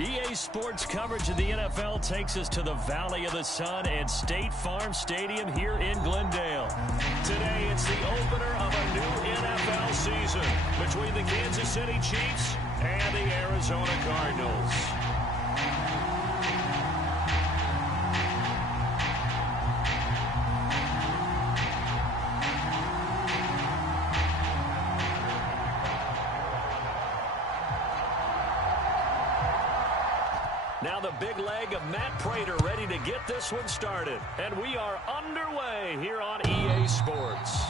EA Sports coverage of the NFL takes us to the Valley of the Sun and State Farm Stadium here in Glendale. Today, it's the opener of a new NFL season between the Kansas City Chiefs and the Arizona Cardinals. Now the big leg of Matt Prater ready to get this one started. And we are underway here on EA Sports.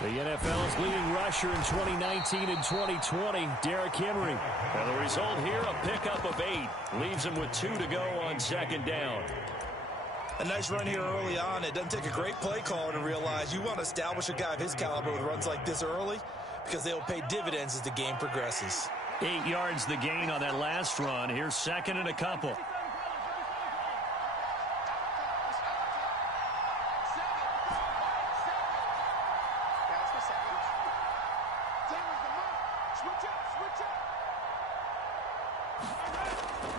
The NFL's leading rusher in 2019 and 2020, Derrick Henry. And the result here, a pickup of 8. Leaves him with 2 to go on second down. A nice run here early on. It doesn't take a great play caller to realize you want to establish a guy of his caliber with runs like this early because they'll pay dividends as the game progresses. 8 yards the gain on that last run. Here's second and a couple.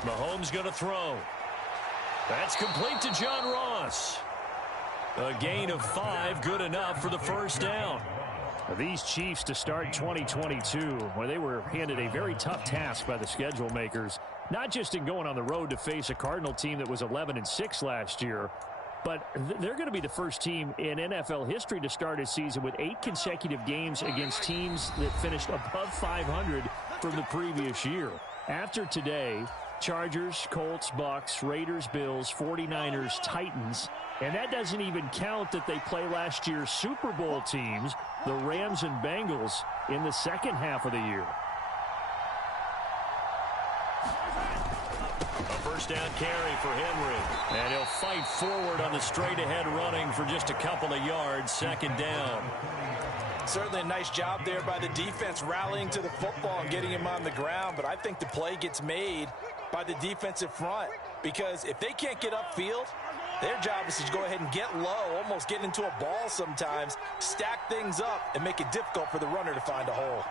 Mahomes going to throw. That's complete to John Ross. A gain of 5, good enough for the first down. These Chiefs to start 2022, where they were handed a very tough task by the schedule makers, not just in going on the road to face a Cardinal team that was 11-6 last year, but they're going to be the first team in NFL history to start a season with 8 consecutive games against teams that finished above 500 from the previous year. After today, Chargers, Colts, Bucks, Raiders, Bills, 49ers, Titans. And that doesn't even count that they play last year's Super Bowl teams, the Rams and Bengals, in the second half of the year. A first down carry for Henry. And he'll fight forward on the straight-ahead running for just a couple of yards, second down. Certainly a nice job there by the defense rallying to the football and getting him on the ground. But I think the play gets made by the defensive front, because if they can't get upfield, their job is to go ahead and get low, almost get into a ball sometimes, stack things up, and make it difficult for the runner to find a hole.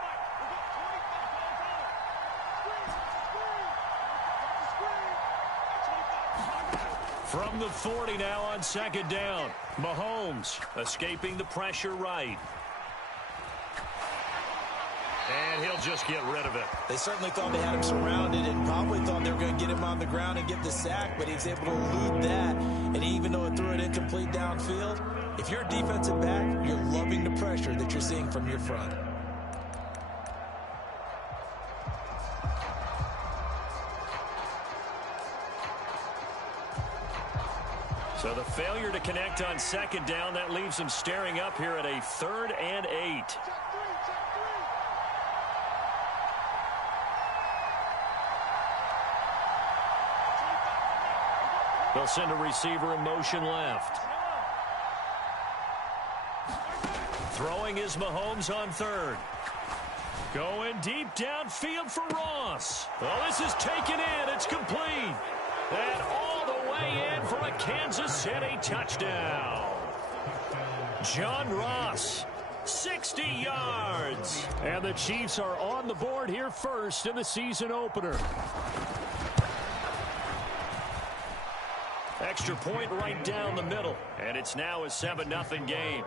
From the 40 now on second down. Mahomes escaping the pressure right. And he'll just get rid of it. They certainly thought they had him surrounded and probably thought they were going to get him on the ground and get the sack, but he was able to elude that. And even though it threw it incomplete downfield, if you're a defensive back, you're loving the pressure that you're seeing from your front. So the failure to connect on second down, that leaves him staring up here at a 3rd and 8. They'll send a receiver in motion left. Throwing is Mahomes on 3rd. Going deep downfield for Ross. Oh, this is taken in. It's complete. And all the way in for a Kansas City touchdown. John Ross, 60 yards. And the Chiefs are on the board here first in the season opener. Extra point right down the middle. And it's now a 7-0 game.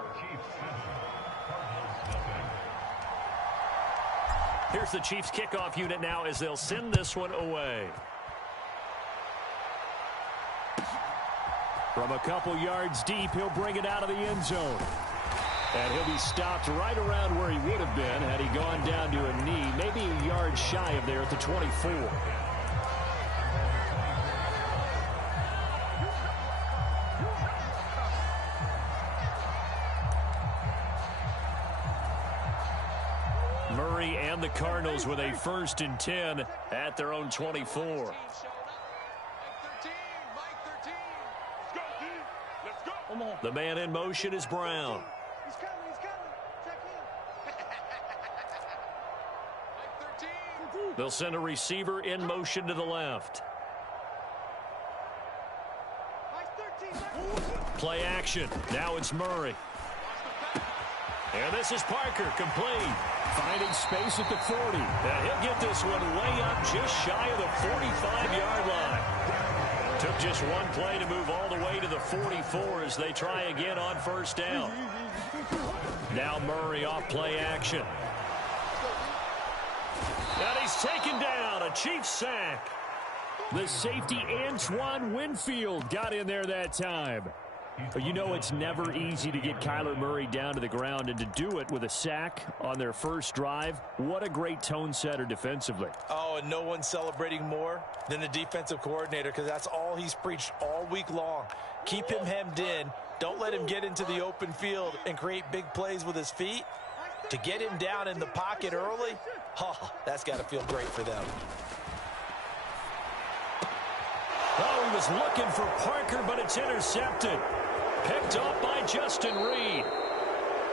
Here's the Chiefs kickoff unit now as they'll send this one away. From a couple yards deep, he'll bring it out of the end zone. And he'll be stopped right around where he would have been had he gone down to a knee, maybe a yard shy of there at the 24. Murray and the Cardinals with a 1st and 10 at their own 24. The man in motion is Brown. They'll send a receiver in motion to the left. Play action. Now it's Murray. And this is Parker, complete. Finding space at the 40. And he'll get this one way up just shy of the 45-yard line. Took just one play to move all the way to the 44 as they try again on 1st down. Now Murray off play action. And he's taken down. A Chiefs sack. The safety Antoine Winfield got in there that time. But you know it's never easy to get Kyler Murray down to the ground, and to do it with a sack on their first drive, what a great tone setter defensively. Oh, and no one's celebrating more than the defensive coordinator, because that's all he's preached all week long. Keep him hemmed in. Don't let him get into the open field and create big plays with his feet. To get him down in the pocket early, that's got to feel great for them. Oh, he was looking for Parker, but it's intercepted. Picked off by Justin Reed.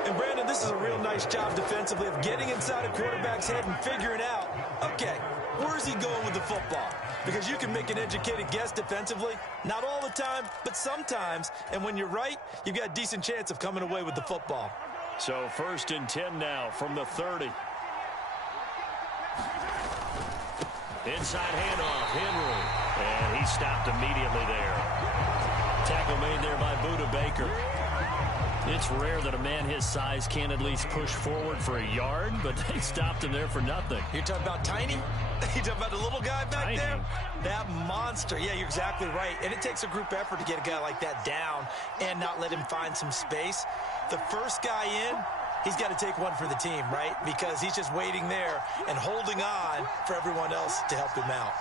And, Brandon, this is a real nice job defensively of getting inside a quarterback's head and figuring out, okay, where's he going with the football? Because you can make an educated guess defensively. Not all the time, but sometimes. And when you're right, you've got a decent chance of coming away with the football. So 1st and 10 now from the 30. Inside handoff, Henry. And he stopped immediately there. Tackle made there by Budda Baker. It's rare that a man his size can at least push forward for a yard, but they stopped him there for nothing. You're talking about Tiny? You're talking about the little guy back there? That monster. Yeah, you're exactly right. And it takes a group effort to get a guy like that down and not let him find some space. The first guy in, he's got to take one for the team, right? Because he's just waiting there and holding on for everyone else to help him out.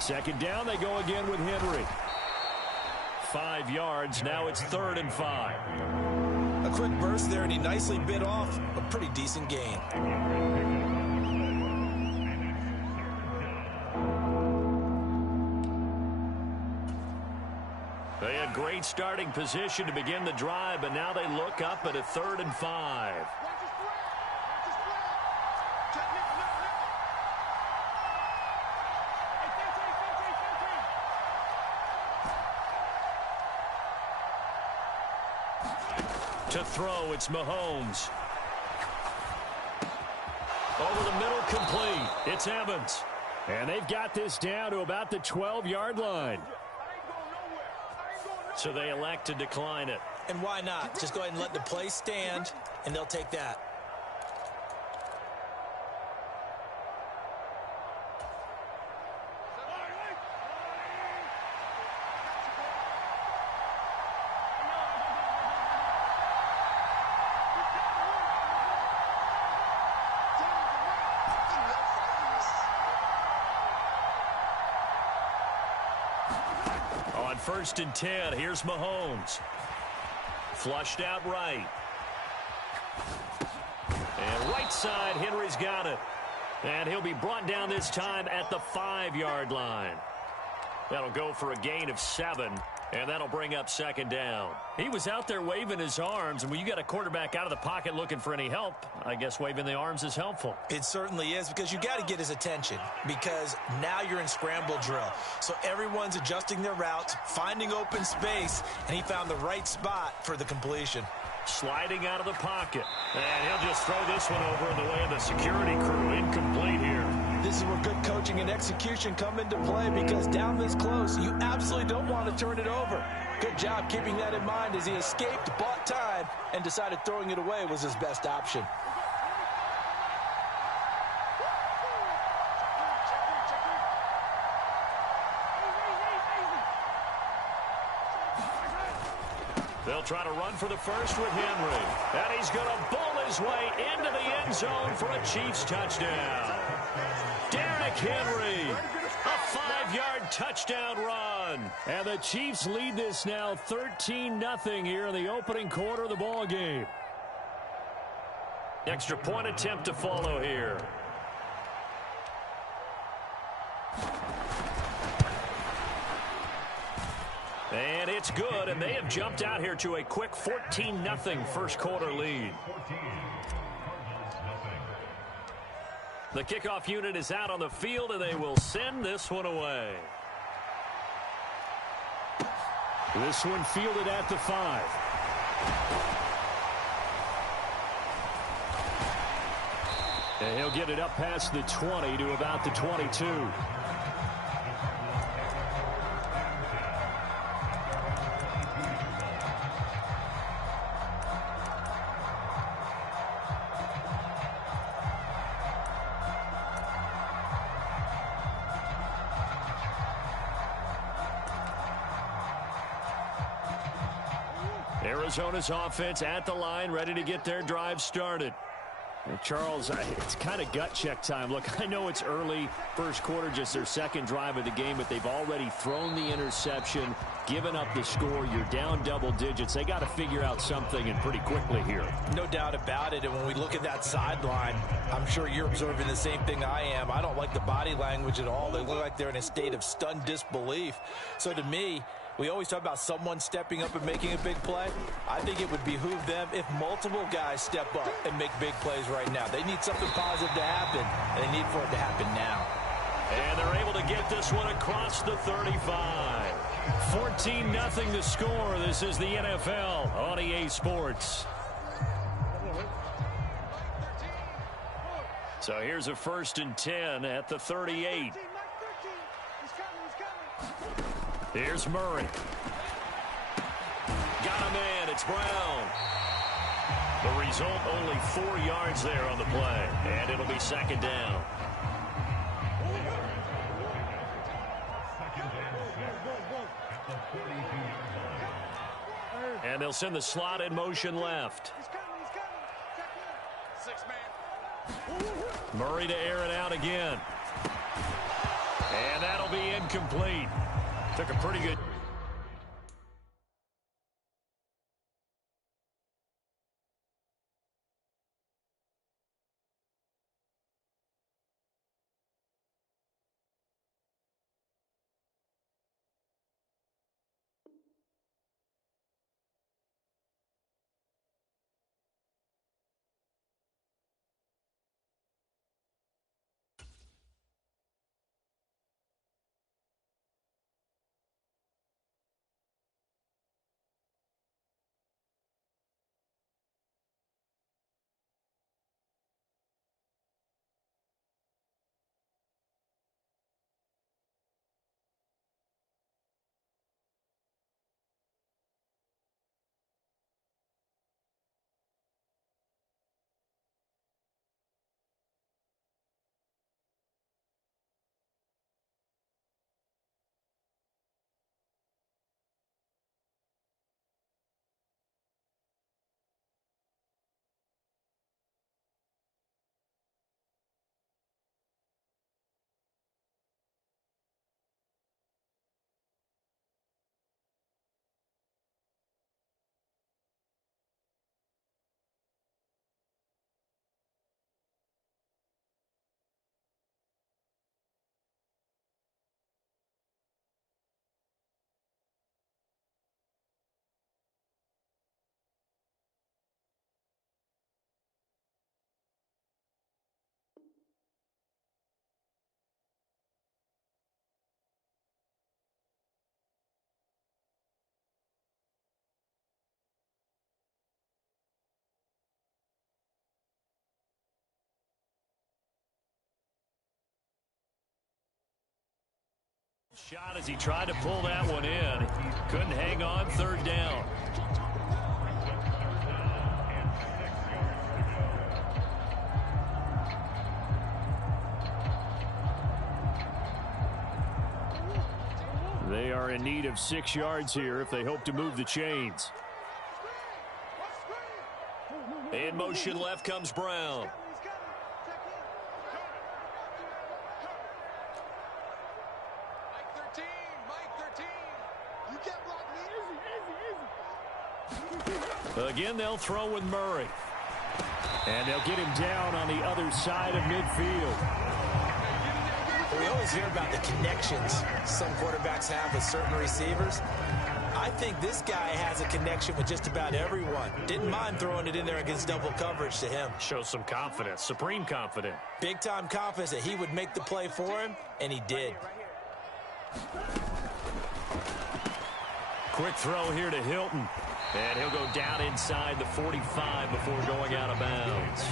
2nd down, they go again with Henry. 5 yards, now it's 3rd and 5. A quick burst there, and he nicely bit off a pretty decent gain. They had great starting position to begin the drive, but now they look up at a 3rd and 5. To throw, it's Mahomes. Over the middle, complete. It's Evans. And they've got this down to about the 12-yard line. So they elect to decline it. And why not? Just go ahead and let the play stand, and they'll take that. On 1st and 10, here's Mahomes. Flushed out right. And right side, Henry's got it. And he'll be brought down this time at the 5-yard line. That'll go for a gain of 7. And that'll bring up 2nd down. He was out there waving his arms, and when you got a quarterback out of the pocket looking for any help, I guess waving the arms is helpful. It certainly is, because you got to get his attention, because now you're in scramble drill. So everyone's adjusting their routes, finding open space, and he found the right spot for the completion. Sliding out of the pocket, and he'll just throw this one over in the way of the security crew. Incomplete here. This is where good coaching and execution come into play, because down this close, you absolutely don't want to turn it over. Good job keeping that in mind as he escaped, bought time, and decided throwing it away was his best option. They'll try to run for the first with Henry. And he's going to bull his way into the end zone for a Chiefs touchdown. Derrick Henry, a 5-yard touchdown run. And the Chiefs lead this now 13-0 here in the opening quarter of the ball game. Extra point attempt to follow here. And it's good, and they have jumped out here to a quick 14-0 first quarter lead. The kickoff unit is out on the field, and they will send this one away. This one fielded at the 5. And he'll get it up past the 20 to about the 22. Arizona's offense at the line, ready to get their drive started. And Charles, it's kind of gut check time. Look, I know it's early, first quarter, just their second drive of the game, but they've already thrown the interception, given up the score. You're down double digits. They got to figure out something, and pretty quickly here. No doubt about it. And when we look at that sideline, I'm sure you're observing the same thing I am. I don't like the body language at all. They look like they're in a state of stunned disbelief. So to me, we always talk about someone stepping up and making a big play. I think it would behoove them if multiple guys step up and make big plays right now. They need something positive to happen, and they need for it to happen now. And they're able to get this one across the 35. 14-0 the score. This is the NFL on EA Sports. So here's a 1st and 10 at the 38. Here's Murray. Got a man. It's Brown. The result, only 4 yards there on the play. And it'll be 2nd down. And they'll send the slot in motion left. Murray to air it out again. And that'll be incomplete. Took a pretty good... Shot as he tried to pull that one in. Couldn't hang on. 3rd down. They are in need of 6 yards here if they hope to move the chains. In motion left comes Brown. Again, they'll throw with Murray. And they'll get him down on the other side of midfield. We always hear about the connections some quarterbacks have with certain receivers. I think this guy has a connection with just about everyone. Didn't mind throwing it in there against double coverage to him. Shows some confidence, supreme confidence. Big-time confidence that he would make the play for him, and he did. Quick throw here to Hilton. And he'll go down inside the 45 before going out of bounds.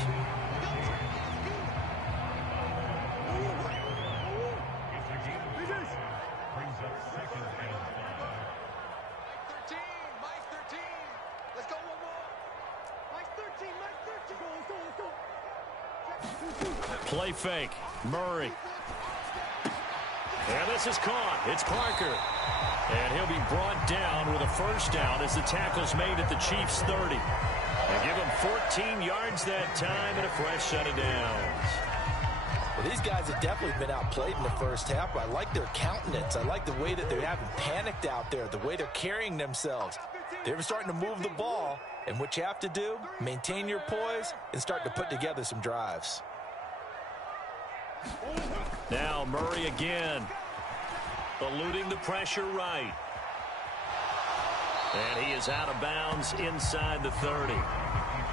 Play fake. Murray. And this is caught. It's Parker. And he'll be brought down with a first down as the tackle's made at the Chiefs' 30. And give him 14 yards that time and a fresh set of downs. Well, these guys have definitely been outplayed in the first half, but I like their countenance. I like the way that they haven't panicked out there, the way they're carrying themselves. They're starting to move the ball, and what you have to do, maintain your poise and start to put together some drives. Now Murray again. Eluding the pressure right. And he is out of bounds inside the 30.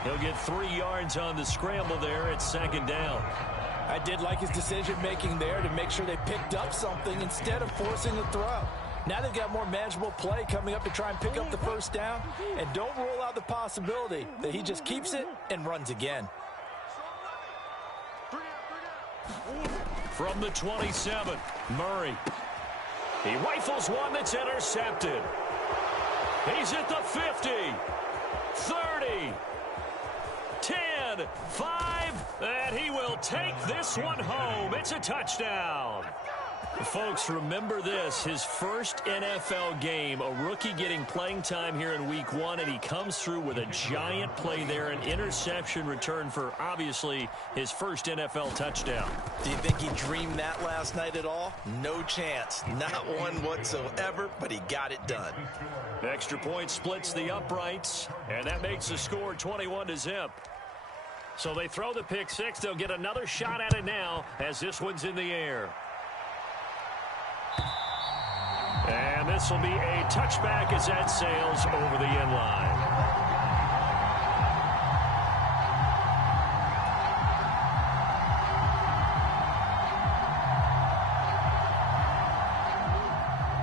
He'll get 3 yards on the scramble there at second down. I did like his decision-making there to make sure they picked up something instead of forcing the throw. Now they've got more manageable play coming up to try and pick up the first down. And don't rule out the possibility that he just keeps it and runs again. From the 27, Murray. He rifles one that's intercepted. He's at the 50, 30, 10, 5, and he will take this one home. It's a touchdown. Folks, remember this, his first NFL game, a rookie getting playing time here in week 1, and he comes through with a giant play there, an interception return for, obviously, his first NFL touchdown. Do you think he dreamed that last night at all? No chance. Not one whatsoever, but he got it done. Extra point splits the uprights, and that makes the score 21-0. So they throw the pick six. They'll get another shot at it now as this one's in the air. And this will be a touchback as that sails over the end line.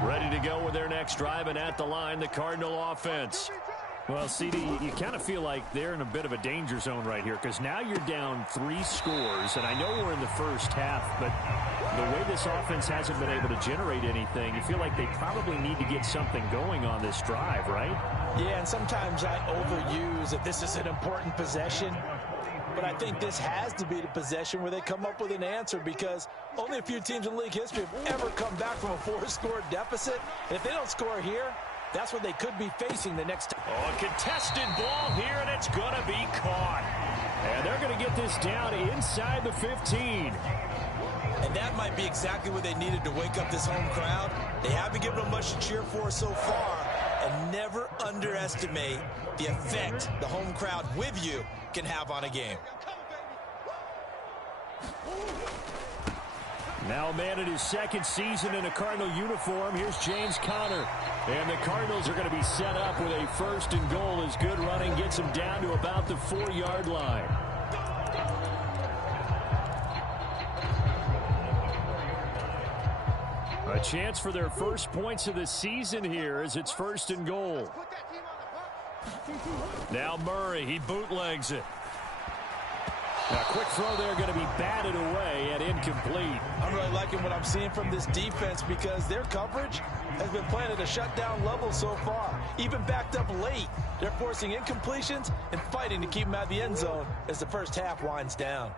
Ready to go with their next drive, and at the line, the Cardinal offense. Well, CD, you kind of feel like they're in a bit of a danger zone right here because now you're down 3 scores, and I know we're in the first half, but the way this offense hasn't been able to generate anything, you feel like they probably need to get something going on this drive, right? Yeah, and sometimes I overuse that this is an important possession, but I think this has to be the possession where they come up with an answer because only a few teams in league history have ever come back from a 4-score deficit. And if they don't score here, that's what they could be facing the next time. Oh, a contested ball here, and it's going to be caught. And they're going to get this down inside the 15. And that might be exactly what they needed to wake up this home crowd. They haven't given them much to cheer for so far. And never underestimate the effect the home crowd with you can have on a game. Now a man in his second season in a Cardinal uniform. Here's James Conner. And the Cardinals are going to be set up with a 1st and goal as good running gets them down to about the 4-yard line. A chance for their first points of the season here as it's 1st and goal. Now Murray, he bootlegs it. Now, quick throw there going to be batted away and incomplete. I'm really liking what I'm seeing from this defense because their coverage has been playing at a shutdown level so far. Even backed up late, they're forcing incompletions and fighting to keep them out of the end zone as the first half winds down.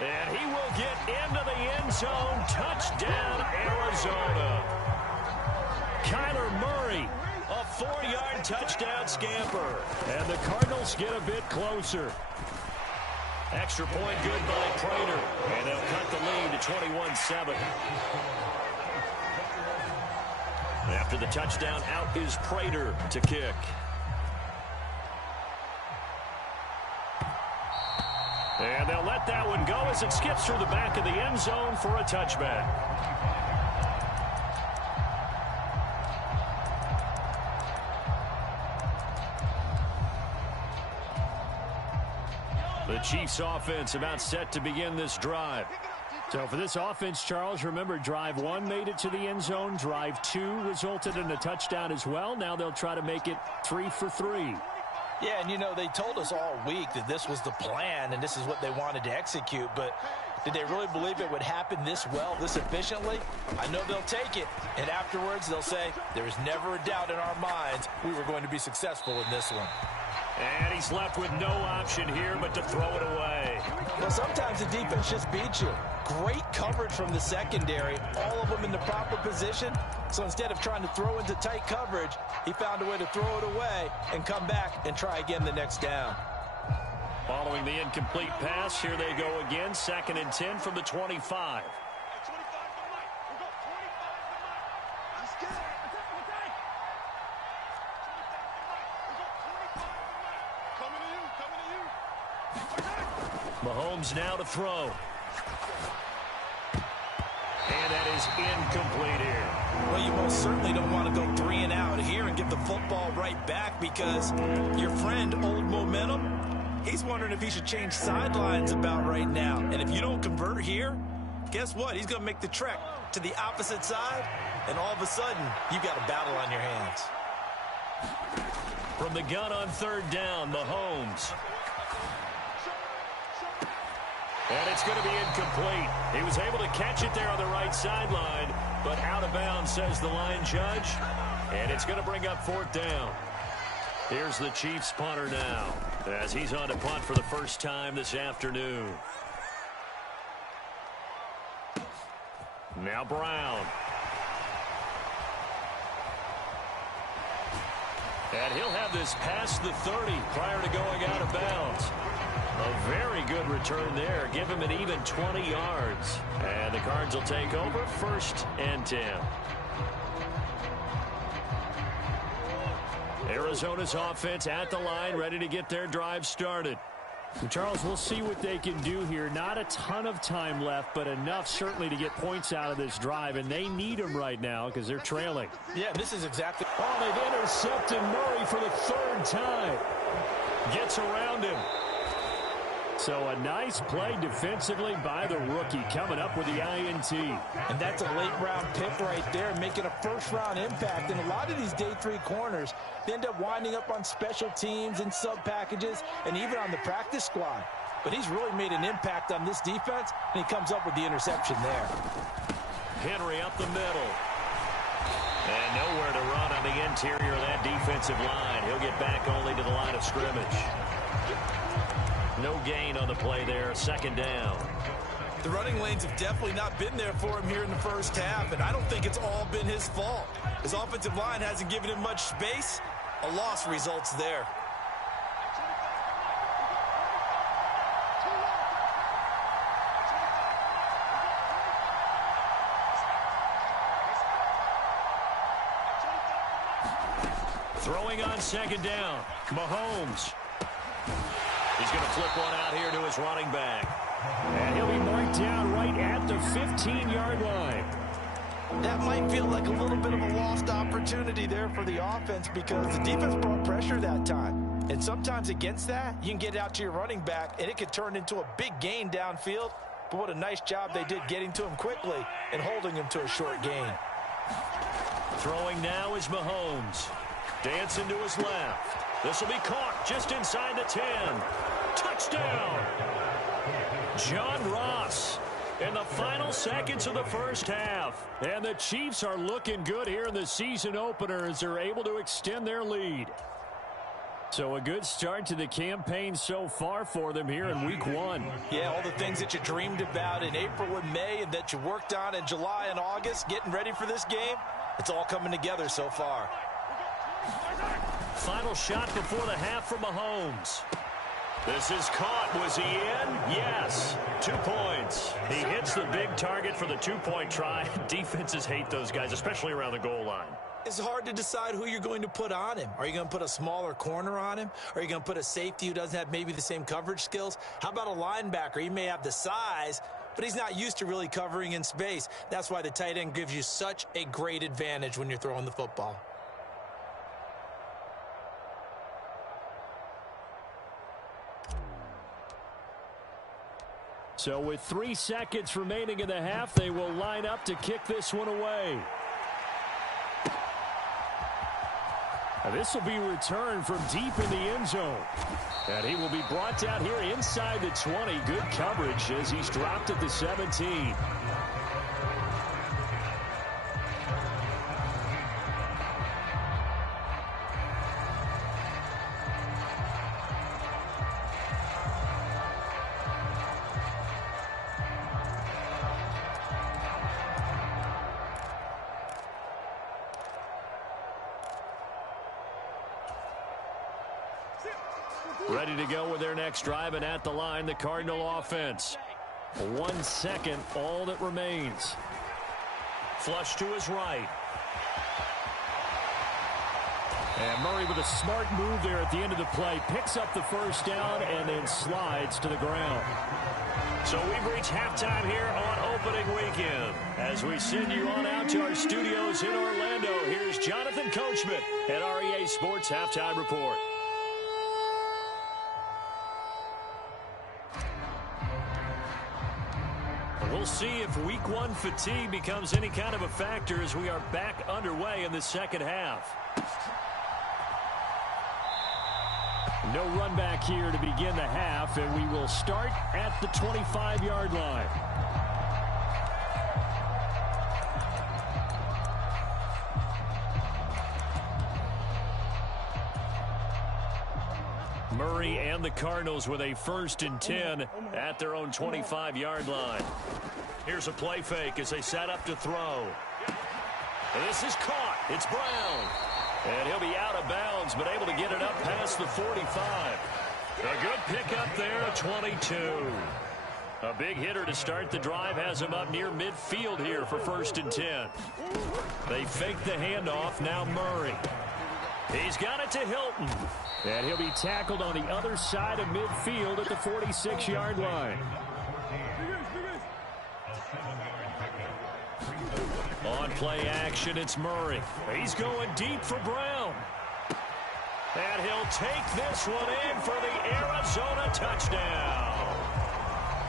And he will get into the end zone. Touchdown, Arizona. Kyler Murray, a 4-yard touchdown scamper. And the Cardinals get a bit closer. Extra point good by Prater. And they'll cut the lead to 21-7. After the touchdown, out is Prater to kick. And they'll let that one go as it skips through the back of the end zone for a touchback. The Chiefs offense about set to begin this drive. So for this offense, Charles, remember, drive 1 made it to the end zone. Drive 2 resulted in a touchdown as well. Now they'll try to make it 3 for 3. Yeah, and you know, they told us all week that this was the plan and this is what they wanted to execute, but did they really believe it would happen this well, this efficiently? I know they'll take it, and afterwards they'll say, there's never a doubt in our minds we were going to be successful in this one. And he's left with no option here but to throw it away. Well, sometimes the defense just beats you. Great coverage from the secondary, all of them in the proper position. So instead of trying to throw into tight coverage, he found a way to throw it away and come back and try again the next down. Following the incomplete pass, here they go again. 2nd and 10 from the 25. Mahomes now to throw. And that is incomplete here. Well, you most certainly don't want to go 3 and out here and give the football right back because your friend, Old Momentum, he's wondering if he should change sidelines about right now. And if you don't convert here, guess what? He's going to make the trek to the opposite side, and all of a sudden, you've got a battle on your hands. From the gun on 3rd down, Mahomes. And it's going to be incomplete. He was able to catch it there on the right sideline, but out of bounds, says the line judge. And it's going to bring up 4th down. Here's the Chiefs punter now, as he's on to punt for the first time this afternoon. Now Brown. And he'll have this past the 30 prior to going out of bounds. A very good return there. Give him an even 20 yards. And the Cards will take over 1st and 10. Arizona's offense at the line, ready to get their drive started. And Charles, we'll see what they can do here. Not a ton of time left, but enough certainly to get points out of this drive, and they need them right now because they're trailing. Yeah, this is exactly. Oh, they've intercepted Murray for the 3rd time. Gets around him. So a nice play defensively by the rookie, coming up with the INT. And that's a late-round pick right there, making a first-round impact. And a lot of these day 3 corners, they end up winding up on special teams and sub-packages and even on the practice squad. But he's really made an impact on this defense, and he comes up with the interception there. Henry up the middle. And nowhere to run on the interior of that defensive line. He'll get back only to the line of scrimmage. No gain on the play there. 2nd down. The running lanes have definitely not been there for him here in the first half, and I don't think it's all been his fault. His offensive line hasn't given him much space. A loss results there. Throwing on 2nd down. Mahomes. He's going to flip one out here to his running back. And he'll be marked down right at the 15-yard line. That might feel like a little bit of a lost opportunity there for the offense because the defense brought pressure that time. And sometimes against that, you can get out to your running back, and it could turn into a big gain downfield. But what a nice job they did getting to him quickly and holding him to a short gain. Throwing now is Mahomes. Dancing to his left. This will be caught just inside the 10. Touchdown! John Ross in the final seconds of the first half. And the Chiefs are looking good here in the season opener as they're able to extend their lead. So a good start to the campaign so far for them here in week 1. Yeah, all the things that you dreamed about in April and May and that you worked on in July and August, getting ready for this game, it's all coming together so far. Final shot before the half from Mahomes. This is caught. Was he in? Yes. 2 points. He hits the big target for the 2-point try. Defenses hate those guys, especially around the goal line. It's hard to decide who you're going to put on him. Are you going to put a smaller corner on him? Are you going to put a safety who doesn't have maybe the same coverage skills? How about a linebacker? He may have the size, but he's not used to really covering in space. That's why the tight end gives you such a great advantage when you're throwing the football. So with 3 seconds remaining in the half, they will line up to kick this one away. This will be returned from deep in the end zone. And he will be brought down here inside the 20. Good coverage as he's dropped at the 17. Ready to go with their next drive, and at the line, the Cardinal offense. 1 second, all that remains. Flush to his right. And Murray with a smart move there at the end of the play. Picks up the first down and then slides to the ground. So we've reached halftime here on opening weekend. As we send you on out to our studios in Orlando, here's Jonathan Coachman at REA Sports Halftime Report. We'll see if week one fatigue becomes any kind of a factor as we are back underway in the second half. No run back here to begin the half, and we will start at the 25-yard line. Murray and the Cardinals with a 1st and 10 at their own 25-yard line. Here's a play fake as they set up to throw. This is caught. It's Brown. And he'll be out of bounds, but able to get it up past the 45. A good pickup there at 22. A big hitter to start the drive has him up near midfield here for 1st and 10. They fake the handoff. Now Murray. He's got it to Hilton. And he'll be tackled on the other side of midfield at the 46-yard line. On play action, it's Murray. He's going deep for Brown. And he'll take this one in for the Arizona touchdown.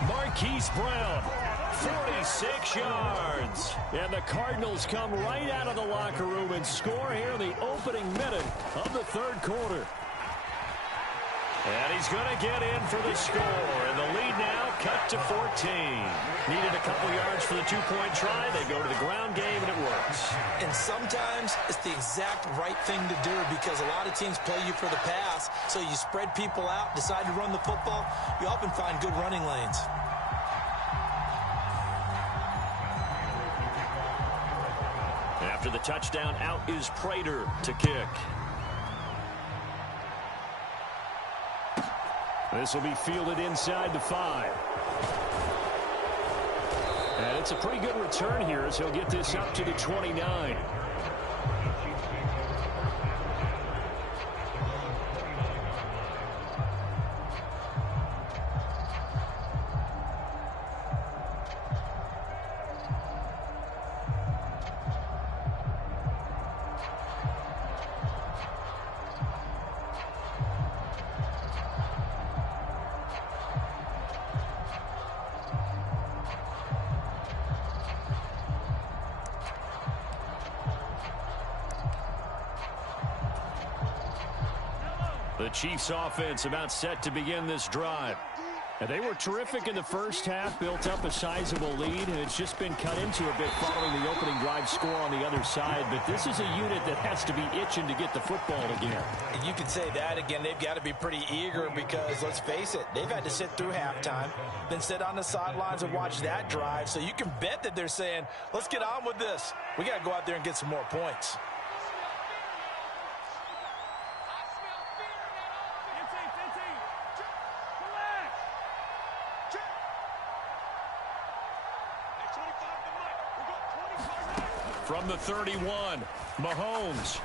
Marquise Brown, 46 yards. And the Cardinals come right out of the locker room and score here in the opening minute of the 3rd quarter. And he's going to get in for the score. And the lead now cut to 14. Needed a couple yards for the 2-point try. They go to the ground game, and it works. And sometimes it's the exact right thing to do because a lot of teams play you for the pass. So you spread people out, decide to run the football. You often find good running lanes. After the touchdown, out is Prater to kick. This will be fielded inside the 5. And it's a pretty good return here as he'll get this up to the 29. The Chiefs offense about set to begin this drive. And they were terrific in the first half, built up a sizable lead, and it's just been cut into a bit following the opening drive score on the other side. But this is a unit that has to be itching to get the football again. And you can say that again. They've got to be pretty eager because, let's face it, they've had to sit through halftime, then sit on the sidelines and watch that drive. So you can bet that they're saying, let's get on with this. We got to go out there and get some more points. From the 31, Mahomes.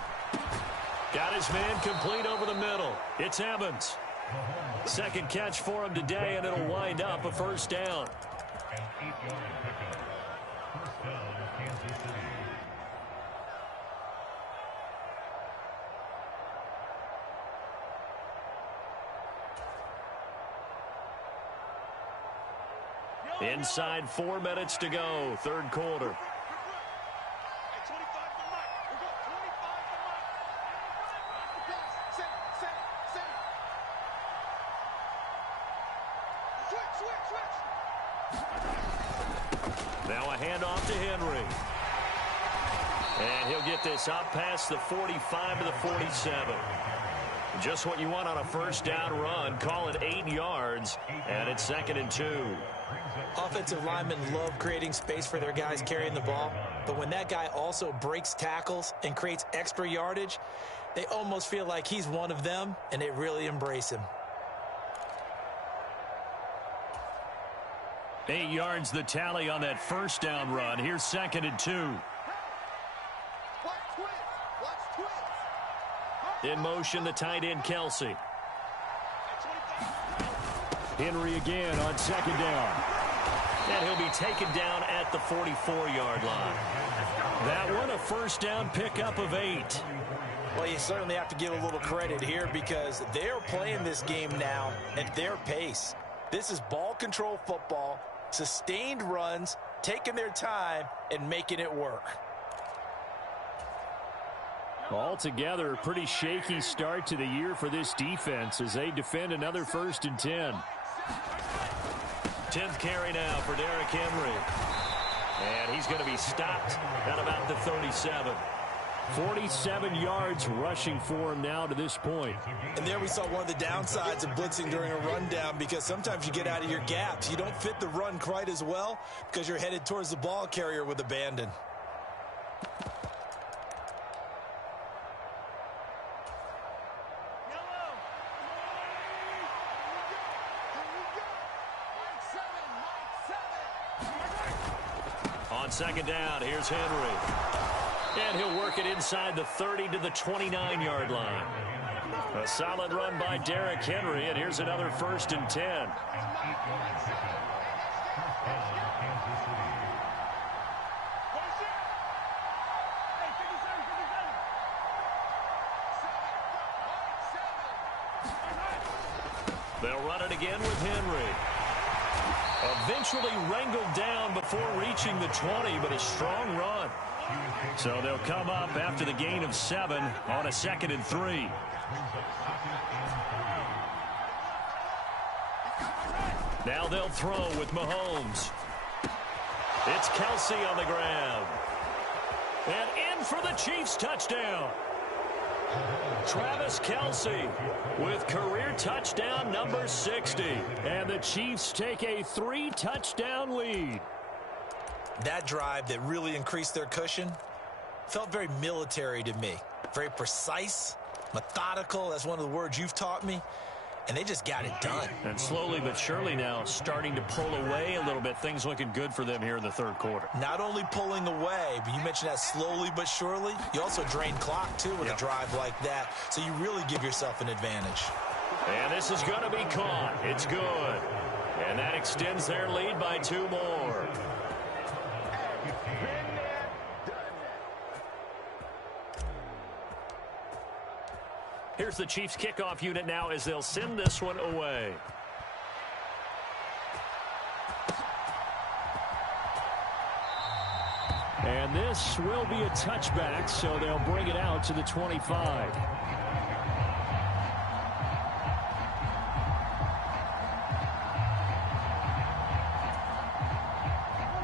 Got his man complete over the middle. It's Evans. Second catch for him today, and it'll wind up a first down. Inside 4 minutes to go, third quarter. Now a handoff to Henry. And he'll get this up past the 45 to the 47. Just what you want on a first down run. Call it 8 yards, and it's 2nd and 2. Offensive linemen love creating space for their guys carrying the ball, but when that guy also breaks tackles and creates extra yardage, they almost feel like he's one of them, and they really embrace him. 8 yards the tally on that first down run. Here's 2nd and 2. In motion, the tight end, Kelsey. Henry again on 2nd down. And he'll be taken down at the 44-yard line. That one, a first down pickup of 8. Well, you certainly have to give a little credit here because they're playing this game now at their pace. This is ball control football, sustained runs, taking their time, and making it work. Altogether, a pretty shaky start to the year for this defense as they defend another 1st and 10. 10th carry now for Derrick Henry. And he's going to be stopped at about the 37. 47 yards rushing for him now to this point. And there we saw one of the downsides of blitzing during a rundown because sometimes you get out of your gaps. You don't fit the run quite as well because you're headed towards the ball carrier with abandon. On 2nd down, here's Henry. And he'll work it inside the 30 to the 29-yard line. A solid run by Derrick Henry, and here's another 1st and 10. They'll run it again with Henry. Eventually wrangled down before reaching the 20, but a strong run. So they'll come up after the gain of 7 on a 2nd and 3. Now they'll throw with Mahomes. It's Kelsey on the ground. And in for the Chiefs touchdown. Travis Kelsey with career touchdown number 60. And the Chiefs take a 3-touchdown lead. That drive that really increased their cushion felt very military to me. Very precise, methodical. That's one of the words you've taught me. And they just got it done. And slowly but surely now starting to pull away a little bit. Things looking good for them here in the third quarter. Not only pulling away, but you mentioned that slowly but surely. You also drain clock, too, with a drive like that. So you really give yourself an advantage. And this is going to be caught. It's good. And that extends their lead by 2 more. Here's the Chiefs kickoff unit now as they'll send this one away. And this will be a touchback, so they'll bring it out to the 25.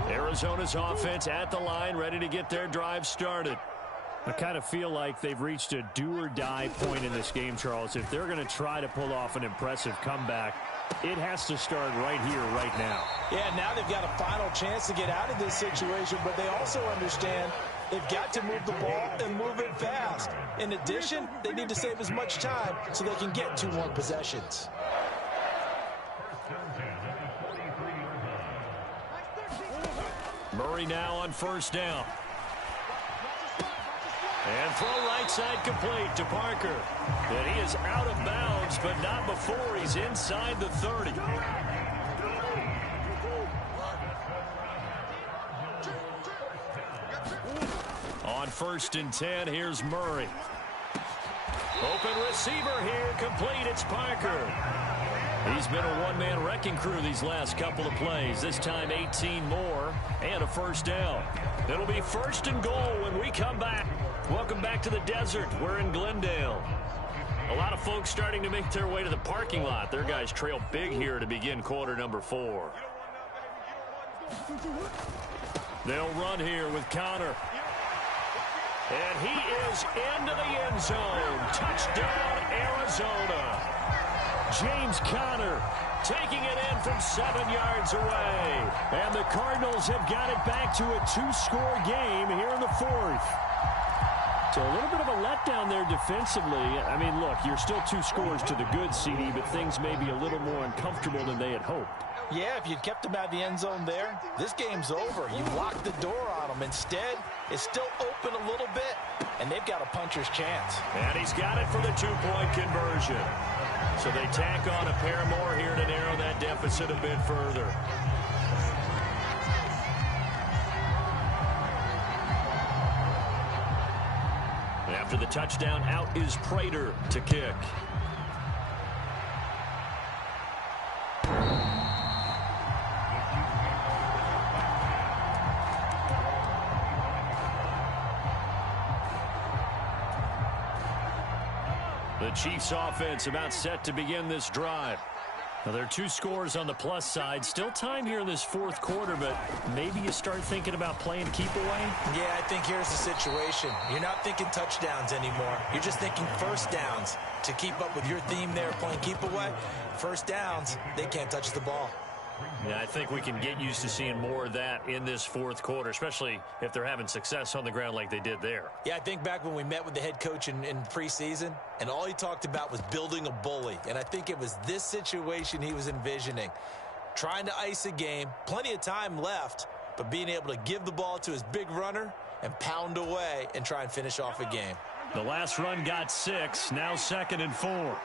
Arizona's offense at the line, ready to get their drive started. I kind of feel like they've reached a do-or-die point in this game, Charles. If they're going to try to pull off an impressive comeback, it has to start right here, right now. Yeah, now they've got a final chance to get out of this situation, but they also understand they've got to move the ball and move it fast. In addition, they need to save as much time so they can get 2 more possessions. Murray now on first down. And throw right side complete to Parker. And he is out of bounds, but not before he's inside the 30. On 1st and 10, here's Murray. Open receiver here, complete, it's Parker. He's been a one-man wrecking crew these last couple of plays. This time 18 more and a first down. It'll be 1st and goal when we come back. Welcome back to the desert. We're in Glendale. A lot of folks starting to make their way to the parking lot. Their guys trail big here to begin quarter number 4. They'll run here with Connor. And he is into the end zone. Touchdown, Arizona. James Conner taking it in from 7 yards away. And the Cardinals have got it back to a 2-score game here in the 4th. So a little bit of a letdown there defensively. I mean, look, you're still 2 scores to the good, CD, but things may be a little more uncomfortable than they had hoped. Yeah, if you'd kept him out of the end zone there, this game's over. You locked the door on him. Instead, it's still open a little bit, and they've got a puncher's chance. And he's got it for the 2-point conversion. So they tack on a pair more here to narrow that deficit a bit further. After the touchdown, out is Prater to kick. The Chiefs offense about set to begin this drive. Now, there are 2 scores on the plus side. Still time here in this 4th quarter, but maybe you start thinking about playing keep away? Yeah, I think here's the situation. You're not thinking touchdowns anymore. You're just thinking first downs. To keep up with your theme there, playing keep away, first downs, they can't touch the ball. Yeah, I think we can get used to seeing more of that in this 4th quarter, especially if they're having success on the ground like they did there. Yeah, I think back when we met with the head coach in preseason, and all he talked about was building a bully. And I think it was this situation he was envisioning. Trying to ice a game, plenty of time left, but being able to give the ball to his big runner and pound away and try and finish off a game. The last run got 6, now 2nd and 4.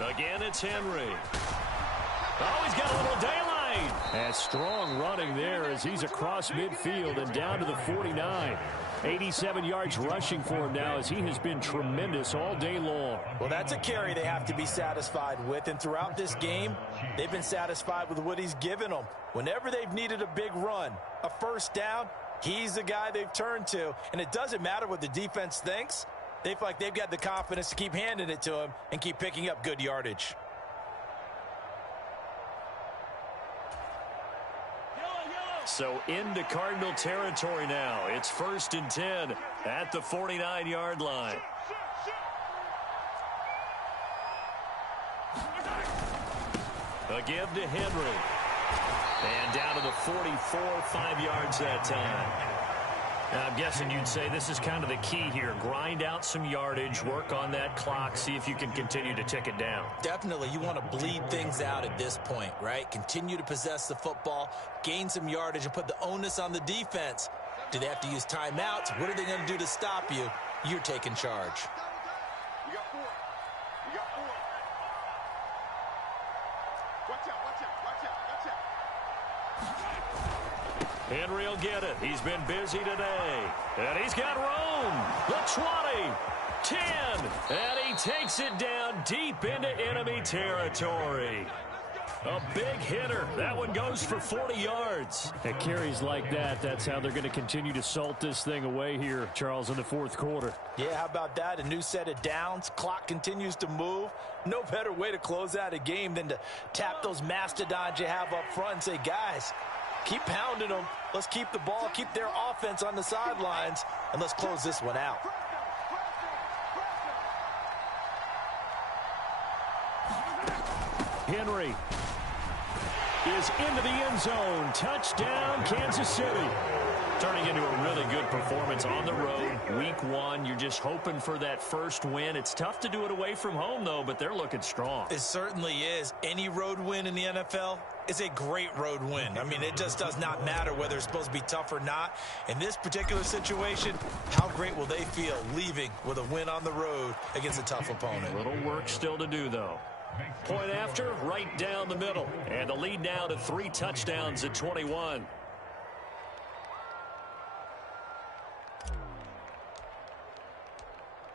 Again, it's Henry. Oh, he's got a little daylight. And strong running there as he's across midfield and down to the 49. 87 yards rushing for him now as he has been tremendous all day long. Well, that's a carry they have to be satisfied with. And throughout this game, they've been satisfied with what he's given them. Whenever they've needed a big run, a first down, he's the guy they've turned to. And it doesn't matter what the defense thinks. They feel like they've got the confidence to keep handing it to him and keep picking up good yardage. So into Cardinal territory now. It's 1st and 10 at the 49-yard line. A give to Henry. And down to the 44, 5 yards that time. Now, I'm guessing you'd say this is kind of the key here. Grind out some yardage, work on that clock, see if you can continue to tick it down. Definitely, you want to bleed things out at this point, right? Continue to possess the football, gain some yardage, and put the onus on the defense. Do they have to use timeouts? What are they going to do to stop you? You're taking charge. You got 4. You got 4. Watch out, watch out, watch out, watch out. Henry will get it. He's been busy today. And he's got room. The 20, 10, and he takes it down deep into enemy territory. A big hitter. That one goes for 40 yards. At carries like that, that's how they're going to continue to salt this thing away here, Charles, in the 4th quarter. Yeah, how about that? A new set of downs. Clock continues to move. No better way to close out a game than to tap those mastodons you have up front and say, guys, keep pounding them. Let's keep the ball, keep their offense on the sidelines, and let's close this one out. Henry is into the end zone. Touchdown, Kansas City. Turning into a really good performance on the road, week one. You're just hoping for that first win. It's tough to do it away from home, though, but they're looking strong. It certainly is. Any road win in the NFL is a great road win. I mean, it just does not matter whether it's supposed to be tough or not. In this particular situation, how great will they feel leaving with a win on the road against a tough opponent? A little work still to do, though. Point after, right down the middle. And the lead now to 3 touchdowns at 21.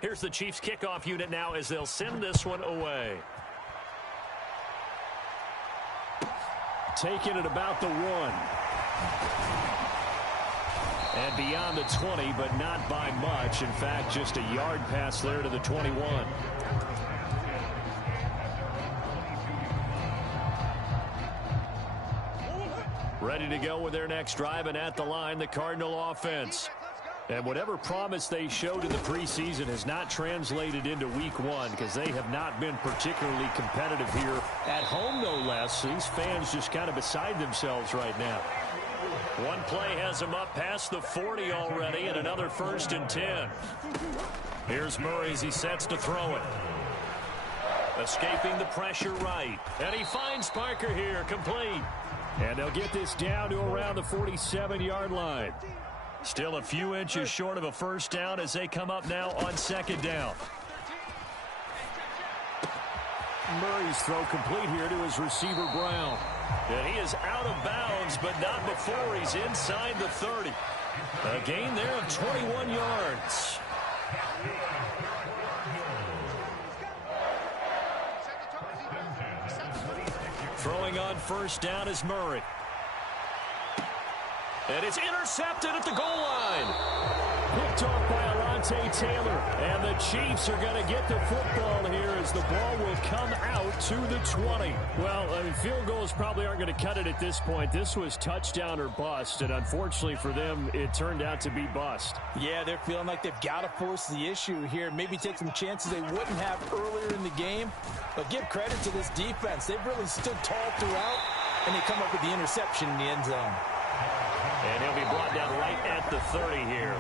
Here's the Chiefs kickoff unit now as they'll send this one away. Taking it about the 1. And beyond the 20, but not by much. In fact, just a yard pass there to the 21. Ready to go with their next drive, and at the line, the Cardinal offense. And whatever promise they showed in the preseason has not translated into week one because they have not been particularly competitive here at home, no less. These fans just kind of beside themselves right now. One play has them up past the 40 already, and another 1st and 10. Here's Murray as he sets to throw it. Escaping the pressure right. And he finds Parker here, complete. And they'll get this down to around the 47-yard line. Still a few inches short of a first down as they come up now on 2nd down. Murray's throw complete here to his receiver, Brown. And he is out of bounds, but not before he's inside the 30. A gain there of 21 yards. Throwing on 1st down is Murray. And it's intercepted at the goal line. Picked off by Alontae Taylor. And the Chiefs are going to get the football here as the ball will come out to the 20. Well, I mean, field goals probably aren't going to cut it at this point. This was touchdown or bust. And unfortunately for them, it turned out to be bust. Yeah, they're feeling like they've got to force the issue here. Maybe take some chances they wouldn't have earlier in the game. But give credit to this defense. They've really stood tall throughout. And they come up with the interception in the end zone. And he'll be brought down right at the 30 here.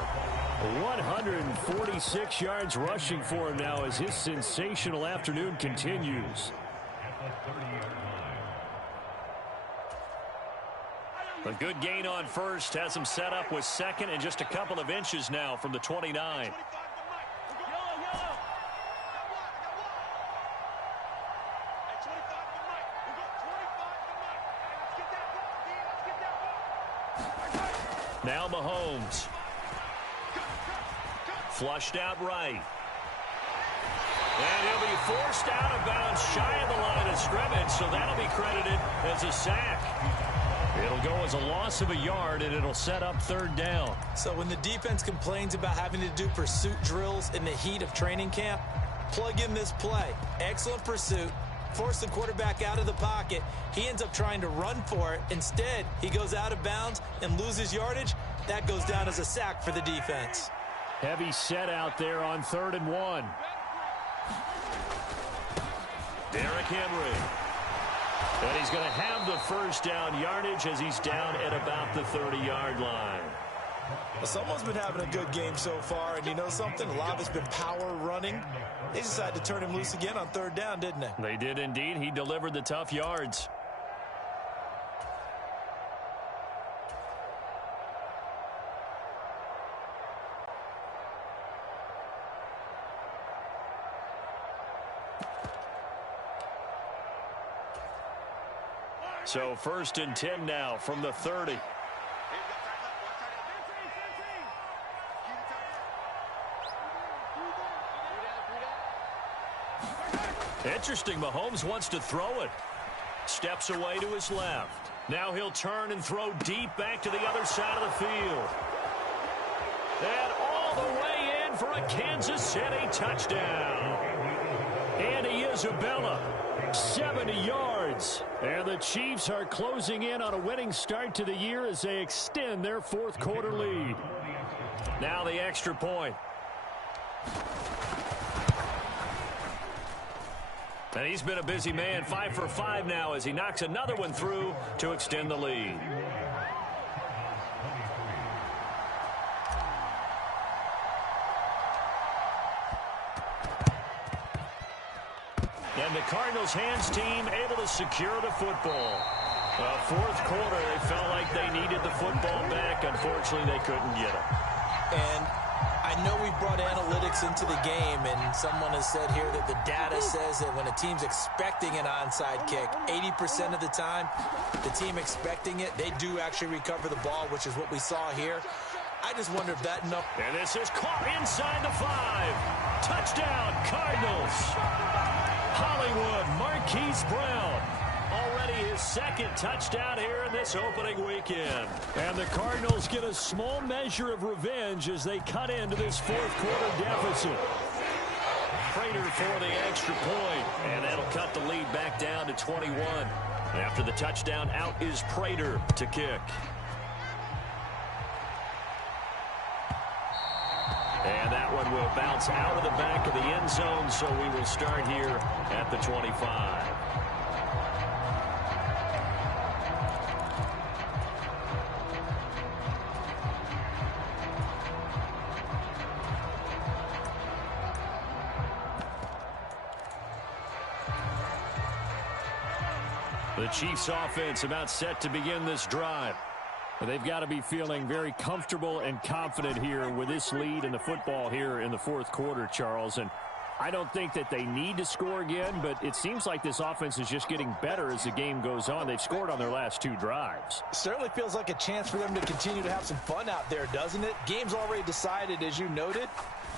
146 yards rushing for him now as his sensational afternoon continues. A good gain on 1st has him set up with 2nd and just a couple of inches now from the 29. Now Mahomes. Flushed out right. And he'll be forced out of bounds shy of the line of scrimmage, so that'll be credited as a sack. It'll go as a loss of a yard, and it'll set up 3rd down. So when the defense complains about having to do pursuit drills in the heat of training camp, plug in this play. Excellent pursuit. Force the quarterback out of the pocket. He ends up trying to run for it. Instead, he goes out of bounds and loses yardage. That goes down as a sack for the defense. Heavy set out there on 3rd and 1. Derrick Henry. And he's going to have the first down yardage as he's down at about the 30-yard line. Well, someone's been having a good game so far, and you know something? A lot of it's been power running. They decided to turn him loose again on 3rd down, didn't they? They did indeed. He delivered the tough yards. So 1st and 10 now from the 30. Interesting, Mahomes wants to throw it. Steps away to his left. Now he'll turn and throw deep back to the other side of the field. And all the way in for a Kansas City touchdown. Andy Isabella, 70 yards. And the Chiefs are closing in on a winning start to the year as they extend their 4th quarter lead. Now the extra point. And he's been a busy man, 5 for 5 now as he knocks another one through to extend the lead. And the Cardinals hands team able to secure the football. Fourth quarter, they felt like they needed the football back. Unfortunately, they couldn't get it. And I know we brought analytics into the game, and someone has said here that the data says that when a team's expecting an onside kick, 80% of the time, the team expecting it, they do actually recover the ball, which is what we saw here. I just wonder if that number... And this is caught inside the 5. Touchdown, Cardinals. Hollywood, Marquise Brown. Already his second touchdown here in this opening weekend. And the Cardinals get a small measure of revenge as they cut into this fourth quarter deficit. Prater for the extra point, and that'll cut the lead back down to 21. After the touchdown, out is Prater to kick. And that one will bounce out of the back of the end zone, so we will start here at the 25. The Chiefs offense about set to begin this drive. They've got to be feeling very comfortable and confident here with this lead and the football here in the fourth quarter, Charles. And I don't think that they need to score again, but it seems like this offense is just getting better as the game goes on. They've scored on their last 2 drives. Certainly feels like a chance for them to continue to have some fun out there, doesn't it? Game's already decided, as you noted.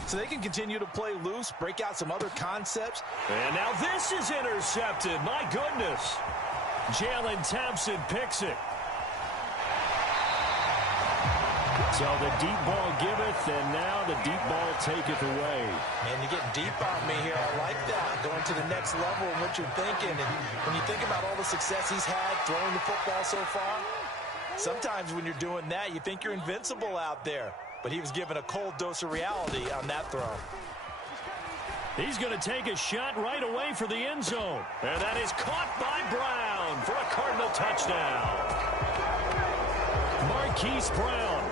So they can continue to play loose, break out some other concepts. And now this is intercepted. My goodness. Jalen Thompson picks it. So the deep ball giveth, and now the deep ball taketh away. Man, you're getting deep on me here. I like that. Going to the next level in what you're thinking. And when you think about all the success he's had throwing the football so far, sometimes when you're doing that, you think you're invincible out there. But he was given a cold dose of reality on that throw. He's going to take a shot right away for the end zone. And that is caught by Brown for a Cardinal touchdown. Marquise Brown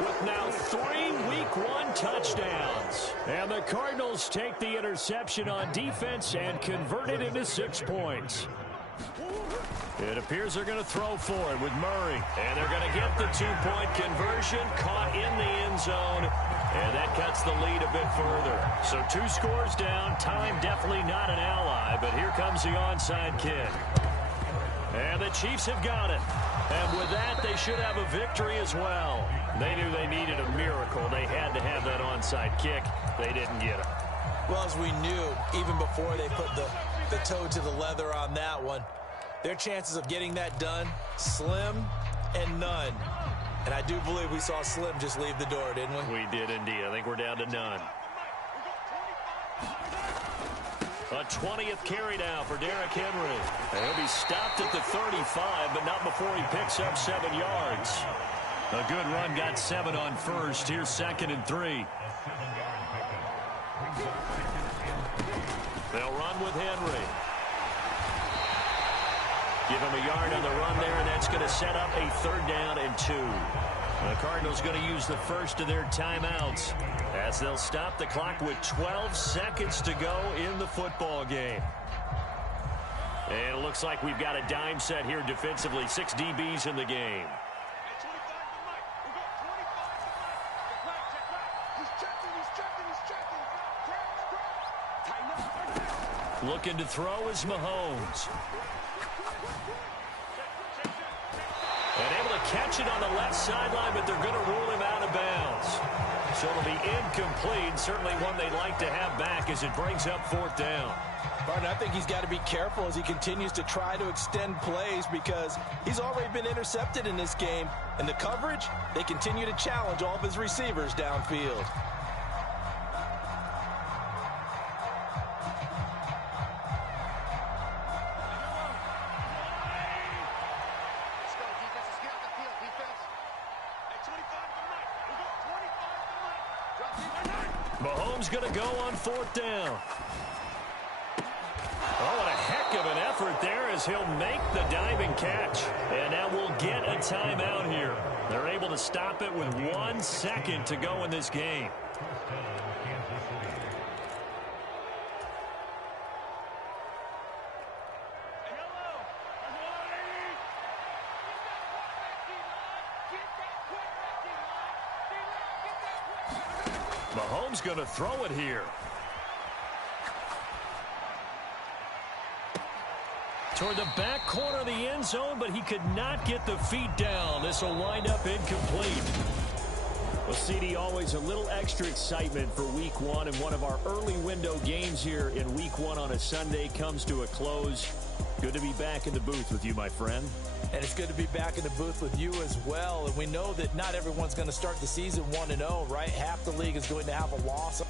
with now 3 Week 1 touchdowns. And the Cardinals take the interception on defense and convert it into 6 points. It appears they're going to throw for it with Murray. And they're going to get the 2-point conversion, caught in the end zone. And that cuts the lead a bit further. So 2 scores down. Time definitely not an ally, but here comes the onside kick. And the Chiefs have got it. And with that, they should have a victory as well. They knew they needed a miracle. They had to have that onside kick. They didn't get it. Well, as we knew, even before they put the toe to the leather on that one, their chances of getting that done, slim and none. And I do believe we saw Slim just leave the door, didn't we? We did indeed. I think we're down to none. A 20th carry now for Derrick Henry. And he'll be stopped at the 35, but not before he picks up 7 yards. A good run, got 7 on first. Here's 2nd and 3. They'll run with Henry. Give him a yard on the run there, and that's going to set up a 3rd down and 2. The Cardinals going to use the first of their timeouts as they'll stop the clock with 12 seconds to go in the football game. And it looks like we've got a dime set here defensively. 6 DBs in the game. Looking to throw is Mahomes. And able to catch it on the left sideline, but they're going to rule him out of bounds. So it'll be incomplete. Certainly one they'd like to have back as it brings up 4th down. Martin, I think he's got to be careful as he continues to try to extend plays because he's already been intercepted in this game. And the coverage, they continue to challenge all of his receivers downfield. Mahomes going to go on 4th down. Oh, what a heck of an effort there as he'll make the diving catch. And now we'll get a timeout here. They're able to stop it with 1 second to go in this game. Mahomes going to throw it here. Toward the back corner of the end zone, but he could not get the feet down. This will wind up incomplete. Well, CD, always a little extra excitement for Week 1, and one of our early window games here in Week 1 on a Sunday comes to a close. Good to be back in the booth with you, my friend. And it's good to be back in the booth with you as well. And we know that not everyone's going to start the season 1-0, right? Half the league is going to have a loss.